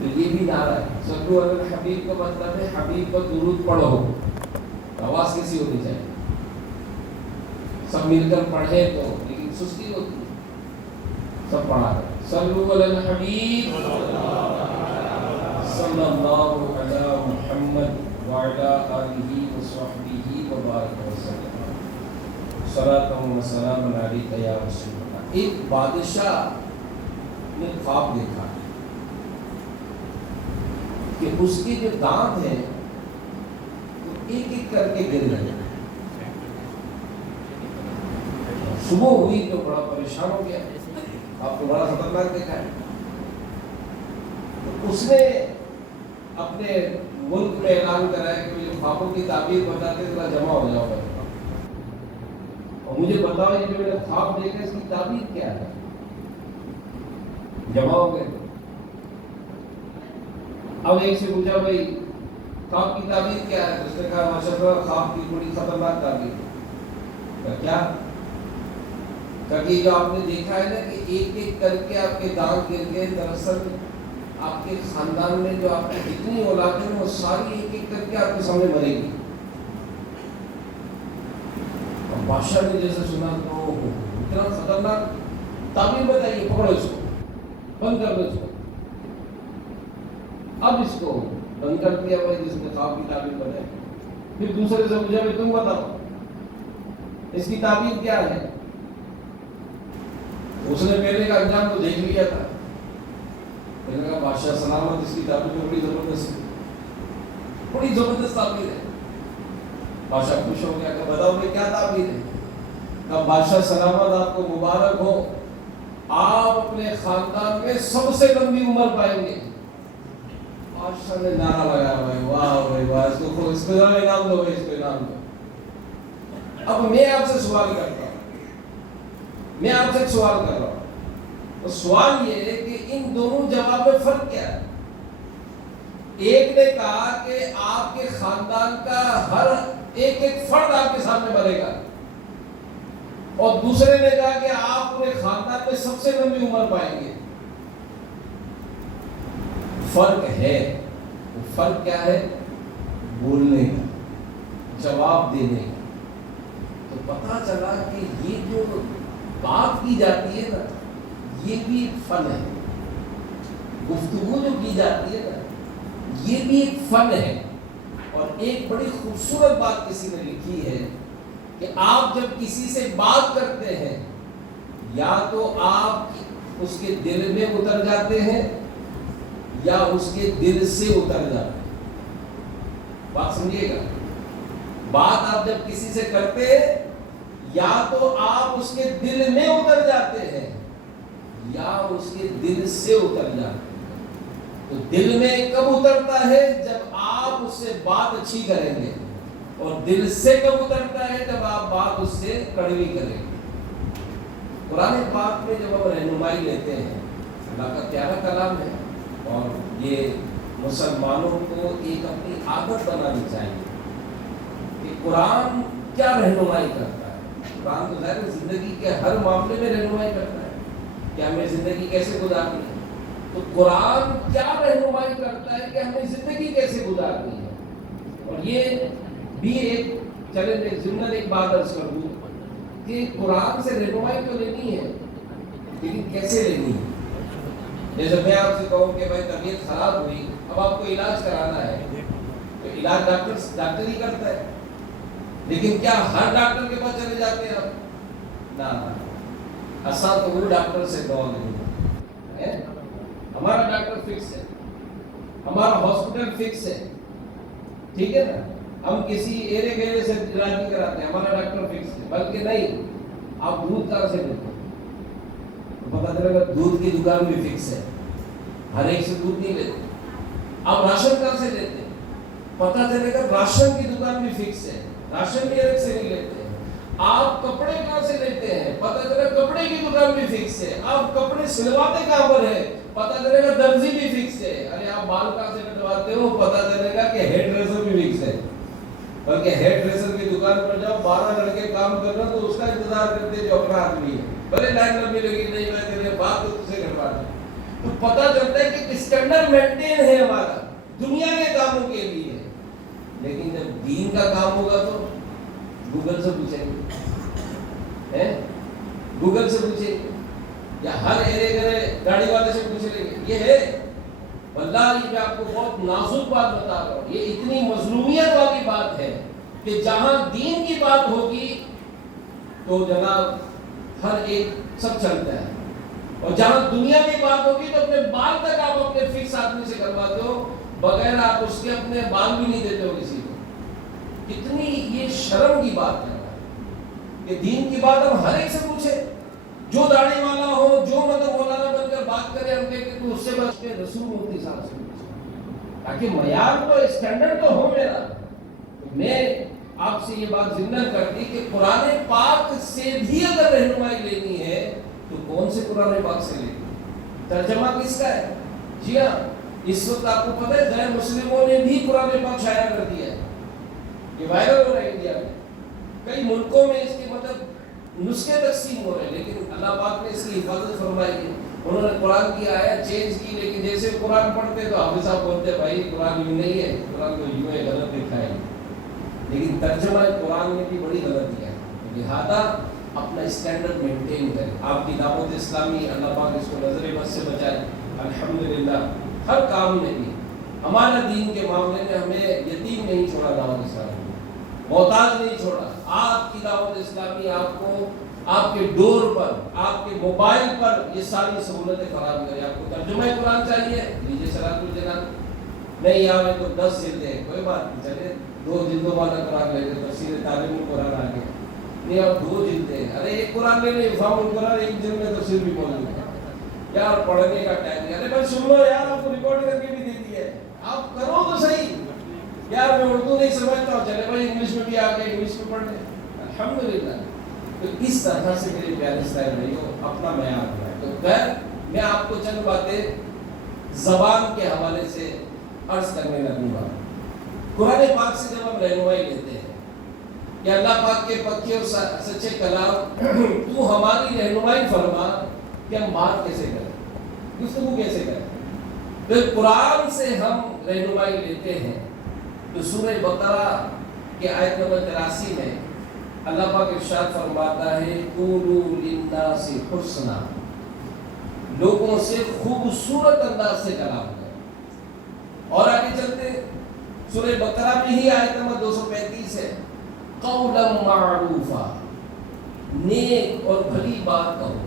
تو یہ بھی نعرہ ہے. صلو علی الحبیب کا مطلب ہے حبیب پر درود پڑھو. آواز کیسی ہونی چاہیے؟ سب مل کر پڑھے تو، لیکن سستی ہوتی ہے. سب پڑھا کر صلو علی الحبیب صلی اللہ علی محمد وعلی آلہ وصحبہ وبارک وسلم صلاۃ و سلام علیک یا رسول اللہ. ایک بادشاہ نے خواب دیکھا کہ اس کے جو دانت ہیں وہ ایک ایک کر کے گر رہے ہیں. صبح ہوئی تو بڑا پریشان ہو گیا. آپ کو بڑا خطرناک دیکھا ہے. تو اس نے اپنے ملک میں اعلان کرایا کہ مجھے خوابوں کی تعبیر بتاتے ذرا جمع ہو جاؤ اور مجھے بتاؤ یہ جو میں نے خواب دیکھا اس کی تعبیر کیا ہے. جمع ہو گئے. اب ایک سے پوچھا بھائی خواب کی تعبیر کیا ہے؟ اس نے کہا ماشاء اللہ خواب کی بڑی خطرناک تعبیر ہے. کیا؟ کہ جو آپ نے دیکھا ہے نا کہ ایک ایک کر کے آپ کے دانت گر گئے، دراصل آپ کے خاندان میں جو آپ کی جتنی اولاد ہیں وہ ساری ایک ایک کر کے آپ کے سامنے مرے گی. اور بادشاہ نے جیسے سنا تو اتنا خطرناک تعبیر بتائیے، پکڑو اس کو، بند کر دو اس کو. اب اس کو بند کر دیا بھائی جس نے خواب کی تعبیر بتائی. پھر دوسرے سے پوچھا بھائی تم بتاؤ اس کی تعبیر کیا ہے. اس نے پہلے کا انجام تو دیکھ لیا تھا. میں نے کہا بادشاہ سلامت، اس کی تعبیر میں بڑی زبردست ہے، بڑی زبردست تعبیر ہے. بادشاہ خوش ہو گیا کہ بتاؤ بھائی کیا تعبیر ہے. کہا بادشاہ سلامت آپ کو مبارک ہو، آپ اپنے خاندان میں سب سے لمبی عمر پائیں گے. بادشاہ نے نعرہ لگایا بھائی واہ بھائی واہ، اس کو ذرا انعام دو بھائی، اس کو انعام دو. اب میں آپ سے سوال کرتا ہوں، میں آپ سے ایک سوال کر رہا ہوں. تو سوال یہ ہے کہ ان دونوں جواب میں فرق کیا ہے؟ ایک نے کہا کہ آپ کے خاندان کا ہر ایک ایک فرد آپ کے سامنے مرے گا، اور دوسرے نے کہا کہ آپ اپنے خاندان میں سب سے لمبی عمر پائیں گے. فرق ہے. وہ فرق کیا ہے؟ بولنے کا، جواب دینے کا. تو پتا چلا کہ یہ جو بات کی جاتی ہے نا یہ بھی ایک فن ہے. گفتگو جو کی جاتی ہے نا یہ بھی ایک فن ہے. اور ایک بڑی خوبصورت بات کسی نے لکھی ہے کہ آپ جب کسی سے بات کرتے ہیں یا تو آپ اس کے دل میں اتر جاتے ہیں یا اس کے دل سے اتر جاتے ہیں. بات سمجھیے گا. بات آپ جب کسی سے کرتے ہیں یا تو آپ اس کے دل میں اتر جاتے ہیں یا اس کے دل سے اتر جاتے ہیں. تو دل میں کب اترتا ہے؟ جب آپ اس سے بات اچھی کریں گے. اور دل سے کب اترتا ہے؟ جب آپ بات اس سے کڑوی کریں گے. قرآن پاک میں جب ہم رہنمائی لیتے ہیں، اللہ کا پیارا کلام ہے، اور یہ مسلمانوں کو ایک اپنی عادت بنانی چاہیے کہ قرآن کیا رہنمائی کرتا ہے. قرآن تو ظاہر زندگی کے ہر معاملے میں رہنمائی کرتا ہے کہ ہمیں زندگی کیسے گزارنی ہے. تو قرآن کیا رہنمائی کرتا ہے کہ ہمیں زندگی کیسے گزارنی ہے. اور یہ بھی ایک چیلنج، ایک ضمن ایک بات عرض کر دوں کہ قرآن سے رہنمائی تو لینی ہے لیکن کیسے لینی ہے. جیسے میں آپ سے کہوں کہ بھائی طبیعت خراب ہوئی، اب آپ کو علاج کرانا ہے تو علاج ڈاکٹر ہی کرتا ہے. لیکن کیا ہر ڈاکٹر کے پاس چلے جاتے ہیں آپ؟ نہ، اصل تو وہ ڈاکٹر سے دوا نہیں ہے. ہمارا ڈاکٹر فکس ہے، ہمارا ہاسپٹل فکس ہے، ٹھیک ہے نا. ہم کسی ایرے گیرے سے علاج نہیں کراتے، ہمارا ڈاکٹر فکس ہے. بلکہ نہیں، آپ دودھ کہاں سے لیتے ہیں؟ پتا چلے گا دودھ کی دکان بھی فکس ہے، ہر ایک سے دودھ نہیں لیتے. آپ راشن کہاں سے لیتے ہیں؟ پتا چلے گا راشن کی دکان بھی فکس ہے، راشن بھی الگ سے نہیں لیتے. آپ کپڑے کہاں سے لیتے ہیں؟ پتا چلے گا کپڑے کی دکان بھی فکس ہے. آپ کپڑے سلواتے کہاں پر ہے؟ پتا چلے گا درزی بھی فکس ہے. ارے آپ بال کہاں سے کٹواتے ہو؟ پتا چلے گا کہ ہیئر ڈریسر بھی فکس ہے. بلکہ ہیئر ڈریسر کی دکان پر جاؤ، 12 لڑکے کام کر رہے تو اس کا انتظار کرتے جو اپنا آدمی ہے. بھلے لائن لمبی لگی نہیں، میں تیرے بات تو تجھے کٹوا دوں. تو پتا چلتا ہے کہ اسٹینڈرڈ مینٹین گوگل سے پوچھیں گے، گوگل سے پوچھیں گے، یا ہر ایرے گرے گاڑی والے سے پوچھ لیں گے؟ یہ ہے واللہ میں آپ کو بہت نازک بات بتا رہا ہوں، یہ اتنی مظلومیت والی بات ہے کہ جہاں دین کی بات ہوگی تو جناب ہر ایک سب چلتا ہے، اور جہاں دنیا کی بات ہوگی تو اپنے بال تک آپ اپنے فکس آدمی سے کرواتے ہو، بغیر آپ اس کے اپنے بال بھی نہیں دیتے ہو کسی کو۔ کتنی یہ شرم کی بات ہے کہ دین کی بات ہم ہر ایک سے پوچھیں، جو داڑھی والا ہو، جو مطلب مولانا بن کر بات کرے، ہم کہیں کہ تو اس سے بچ کے رسول مفتی صاحب سے پوچھیں، تاکہ معیار تو اسٹینڈرڈ تو ہو میرا۔ میں آپ سے یہ بات ذمہ کرتی کہ قرآن پاک سے بھی اگر رہنمائی لینی ہے تو کون سے قرآن پاک سے لینی ہے؟ ترجمہ کس کا ہے؟ جی ہاں، اس وقت آپ کو پتہ ہے غیر مسلموں نے بھی قرآن پاک شائع کر دیا ہے، یہ وائرل ہو رہا ہے انڈیا میں، کئی ملکوں میں اس کے مطلب نسخے تقسیم ہو رہے ہیں، لیکن اللہ پاک نے اس کی حفاظت فرمائی ہے۔ انہوں نے قرآن کی آیت چینج کی، لیکن جیسے قرآن پڑھتے تو حافظ صاحب بولتے بھائی قرآن یوں نہیں ہے، قرآن تو یوں ہے، غلط لکھا ہے، لیکن ترجمہ قرآن میں بھی بڑی غلطی ہے۔ لہذا اپنا اسٹینڈرڈ مینٹین کریں۔ آپ کی دعوت اسلامی اللہ پاک اس کو نظر بد سے بچائے، الحمدللہ ہر کام میں بھی ہمارا دین کے معاملے میں ہمیں یتیم نہیں چھوڑا، دعوت اسلامی محتاج نہیں چھوڑا۔ آپ کی دعوت اسلامی آپ کو آپ کے ڈور پر، آپ کے موبائل پر یہ ساری سہولتیں فراہم کرے۔ آپ کو ترجمہ قرآن چاہیے، لیجیے صلاۃ الجنان، نہیں آئے تو 10 جلدیں، کوئی بات نہیں، چلے 2 جلدوں والا قرآن لے لیں، تفسیر تعلیم القرآن آ گیا، نہیں اب 2 جلدیں، ارے ایک قرآن لے لیں، افہام القرآن ایک جلد میں تفسیر بھی موجود ہے یار، پڑھنے کا ٹائم نہیں، ارے بھائی سن لو یار، آپ کو ریکارڈ کر کے بھی دے دی ہے، آپ کرو تو صحیح یار، میں اردو نہیں سمجھتا ہوں، چلے بھائی انگلش میں بھی آ گئے، انگلش میں پڑھ لیں، الحمدللہ۔ تو اس طرح سے میرے پیارے اسرائیل بھائیو اپنا معیار بنائیں۔ تو خیر میں آپ کو چند باتیں زبان کے حوالے سے عرض کرنے لگوں گا۔ قرآن پاک سے جب ہم رہنمائی لیتے ہیں کہ اللہ پاک کے پکے اور سچے کلام تو ہماری رہنمائی فرما کہ ہم بات کیسے کریں، گفتگو کیسے کریں، تو قرآن سے ہم رہنمائی لیتے ہیں۔ تو سورہ بقرہ کے آیت نمبر 83 میں اللہ پاک ارشاد فرماتا ہے قولوا للناس حسنا، لوگوں سے خوبصورت انداز سے کلام کریں۔ اور آگے چلتے سورہ بقرہ میں ہی آیت نمبر 235 ہے قولا معروفا، نیک اور بھلی بات کہو۔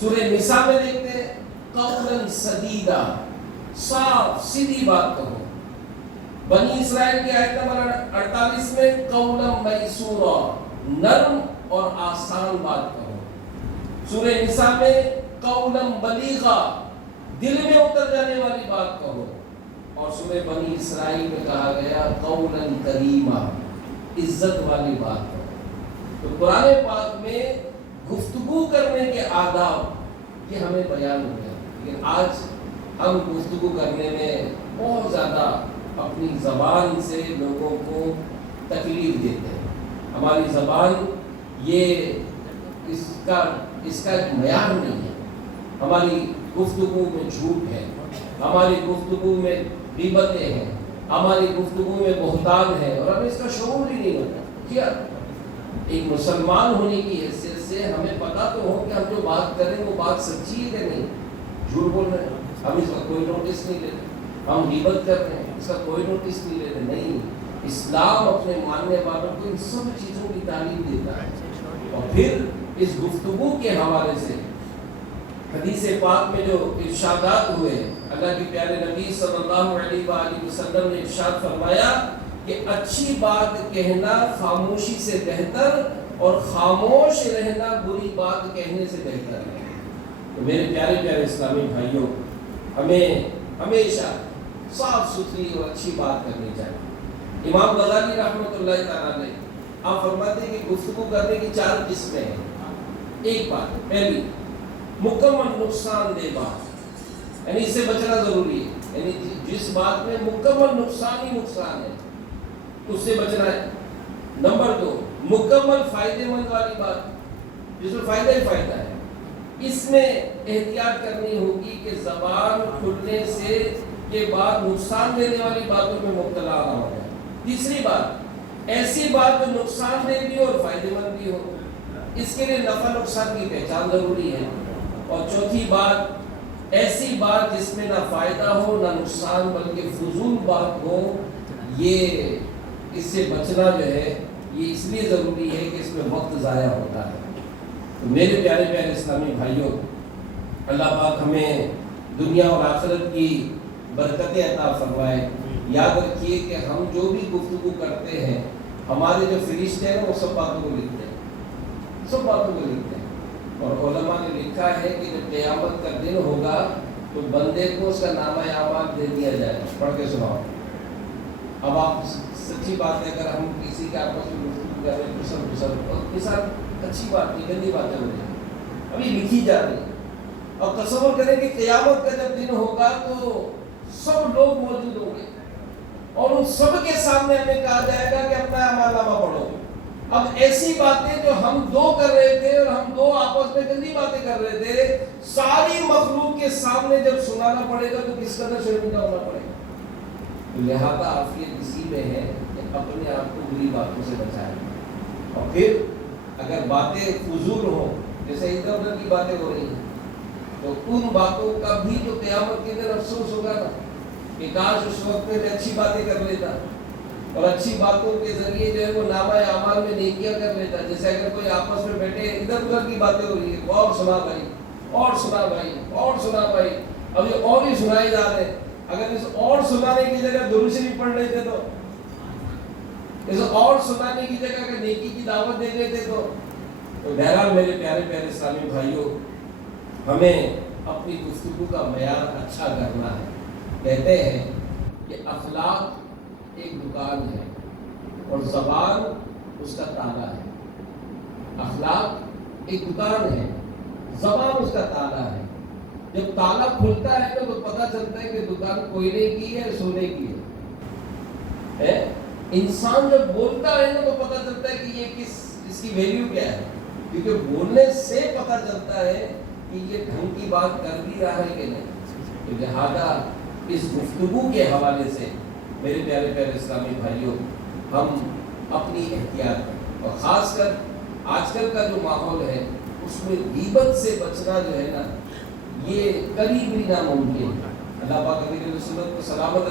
سورہ نساء میں دیکھتے ہیں قولا سدیدا، صاف سیدھی بات کہو۔ بنی اسرائیل کی آیت نمبر 48 میں قولا میسورا، نرم اور آسان بات کہو۔ سورہ نساء میں قولا بلیغا، دل میں اتر جانے والی بات کہو۔ اور سورہ بنی اسرائیل میں کہا گیا قولا کریما، عزت والی بات کہو۔ تو قرآن پاک میں گفتگو کرنے کے آداب یہ ہمیں بیان ہو گیا، لیکن آج ہم گفتگو کرنے میں بہت زیادہ اپنی زبان سے لوگوں کو تکلیف دیتے ہیں۔ ہماری زبان یہ اس کا ایک معیار نہیں ہے۔ ہماری گفتگو میں جھوٹ ہے، ہماری گفتگو میں غیبتیں ہیں، ہماری گفتگو میں بہتان ہے، اور ہمیں اس کا شعور ہی نہیں ہوتا۔ کیا ایک مسلمان ہونے کی حیثیت سے ہمیں پتہ تو ہو کہ ہم جو بات کریں وہ بات سچی ہے کہ نہیں، جھوٹ بول رہے ہیں، ہم اس کا کوئی نوٹس نہیں لیتے، ہم غیبت کر رہے ہیں، اس کا کوئی نوٹس نہیں لیتے۔ نہیں، اسلام اپنے ماننے والوں کو ان سب چیزوں کی تعلیم دیتا ہے۔ اور پھر اس گفتگو کے حوالے سے حدیث پاک میں جو ارشادات ہوئے، اللہ کے پیارے نبی صلی اللہ علیہ وآلہ وسلم نے ارشاد فرمایا کہ اچھی بات کہنا خاموشی سے بہتر اور خاموش رہنا بری بات کہنے سے بہتر ہے۔ تو میرے پیارے پیارے اسلامی بھائیوں، ہمیں ہمیشہ صاف ستھری اور اچھی بات کرنی چاہیے۔ امام غزالی رحمۃ اللہ تعالیٰ نے آپ فرماتے ہیں کہ گفتگو کرنے کی 4 قسمیں ہیں۔ ایک بات، پہلی مکمل نقصان دہ بات، یعنی اس سے بچنا ضروری ہے، یعنی جس بات میں مکمل نقصان ہی نقصان ہے اس سے بچنا ہے۔ نمبر 2، مکمل فائدے مند والی بات جس میں فائدہ ہی فائدہ ہے، اس میں احتیاط کرنی ہوگی کہ زبان کھلنے سے کے بعد نقصان دینے والی باتوں میں مبتلا نہ ہو جائے۔ تیسری بات، ایسی بات جو نقصان دہ بھی ہو اور فائدے مند بھی ہو، اس کے لیے نفع نقصان کی پہچان ضروری ہے۔ اور چوتھی بات، ایسی بات جس میں نہ فائدہ ہو نہ نقصان بلکہ فضول بات ہو، یہ اس سے بچنا جو ہے یہ اس لیے ضروری ہے کہ اس میں وقت ضائع ہوتا ہے۔ تو میرے پیارے پیارے اسلامی بھائیوں، اللہ پاک ہمیں دنیا اور آخرت کی برکتیں عطا فرمائے۔ یاد رکھیے کہ ہم جو بھی گفتگو کرتے ہیں، ہمارے جو فرشتے ہیں وہ سب باتوں کو لکھتے ہیں، سب باتوں کو لکھتے ہیں۔ اور علماء نے لکھا ہے کہ جب قیامت کا دن ہوگا تو بندے کو اس کا نامہ اعمال دے دیا جائے گا۔ پڑھ کے سناؤ۔ اب آپ سچی بات ہے، اگر ہم کسی کے آپس میں گفتگو کر رہے ہیں اور کے ساتھ اچھی بات نہیں، گندی باتیں ہو رہی ہیں، ابھی لکھی جا رہی ہیں، اور تصور کریں کہ قیامت کا جب دن ہوگا تو سب لوگ موجود ہوں گے اور ان سب کے سامنے ہمیں کہا جائے گا کہ اپنا اعمال نامہ پڑھو۔ اب ایسی باتیں جو ہم دو کر رہے تھے اور ہم دو آپس میں گندی باتیں کر رہے تھے، ساری مخلوق کے سامنے جب سنانا پڑے گا تو کس قدر شرمندہ ہونا پڑے گا۔ لہذا عافیت اسی میں ہے کہ اپنے آپ کو بری باتوں سے بچائیں، اور پھر اگر باتیں فضول ہوں، جیسے ادھر ادھر کی باتیں ہو رہی ہیں، تو ان باتوں کا بھی جو قیامت کے دن افسوس ہوگا نا، کہ کاش اس وقت میں اچھی باتیں کر لیتا اور اچھی باتوں کے ذریعے جو ہے وہ نامہ اعمال میں نیکیاں کر لیتا۔ جیسے اگر کوئی آپس میں بیٹھے ادھر ادھر کی باتیں ہو رہی ہیں، اور سنا بھائی، اور سنا بھائی، اور سنا بھائی، ابھی اور ہی سنائی جا رہے ہیں، اگر اس اور سنانے کی جگہ درود شریف پڑھ لیتے تو، اس اور سنانے کی جگہ اگر نیکی کی دعوت دے لیتے تو بہرحال میرے پیارے پیارے اسلامی بھائیوں، ہمیں اپنی گفتگو کا معیار اچھا کرنا ہے۔ کہتے ہیں کہ اخلاق ایک دکان ہے اور زبان اس کا تالا ہے۔ اخلاق ایک دکان ہے، زبان اس کا تالا ہے۔ جب تالا کھلتا ہے تو پتہ چلتا ہے کہ دکان کوئلے کی ہے سونے کی ہے۔ انسان جب بولتا ہے تو پتہ چلتا ہے کہ یہ اس کی ویلیو کیا ہے، کیونکہ بولنے سے پتہ چلتا ہے کہ یہ ڈھنگ کی بات کر بھی رہا ہے کہ نہیں۔ تو لہٰذا اس گفتگو کے حوالے سے میرے پیارے پیارے اسلامی بھائیوں، ہم اپنی احتیاط کریں، اور خاص کر آج کل کا جو ماحول ہے اس میں غیبت سے بچنا جو ہے نا، یہ قریب بھی ناممکن ہے۔ اللہ پاک امیر سنت کو سلامت